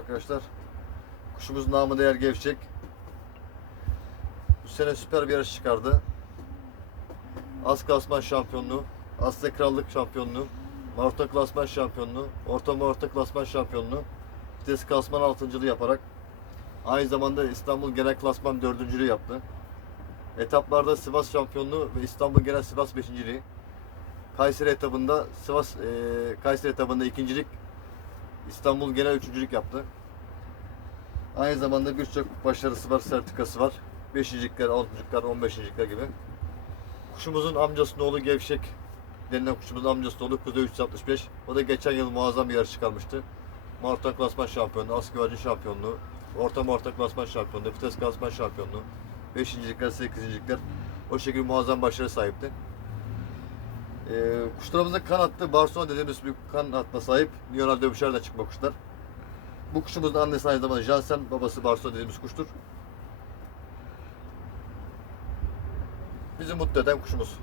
Arkadaşlar kuşumuz namı değer gevşek. Bu sene süper bir yarış çıkardı. Az klasman şampiyonluğu, Asya Krallık şampiyonluğu, Orta klasman şampiyonluğu, Orta ve klasman şampiyonluğu, vites klasman altıncılığı yaparak aynı zamanda İstanbul Genel Klasman dördüncülüğü yaptı. Etaplarda Sivas şampiyonluğu ve İstanbul Genel Sivas beşinciliği. Kayseri etabında Sivas eee, Kayseri etabında ikincilik, İstanbul Genel üçüncülük yaptı. Aynı zamanda birçok başarısı var, sertifikası var. Beşincilikler, altıncılıklar, on beşincilikler gibi. Kuşumuzun amcasının oğlu Gevşek denilen kuşumuzun amcasının oğlu Kuzey 365. O da geçen yıl muazzam bir yarış çıkarmıştı. Marta Klasman şampiyonluğu, Askı Güvercin şampiyonluğu, Orta Marta Klasman şampiyonluğu, Vites Klasman şampiyonluğu, beşincilikler, sekizincilikler. O şekilde muazzam başarı sahipti. Ee, kuşlarımızda kanattı, Barcelona dediğimiz bir kanatla sahip. Lionel Dövüşer'den çıkma kuşlar. Bu kuşumuzun annesi aynı zamanda Jansen, babası Barcelona dediğimiz kuştur. Bizi mutlu eden kuşumuz.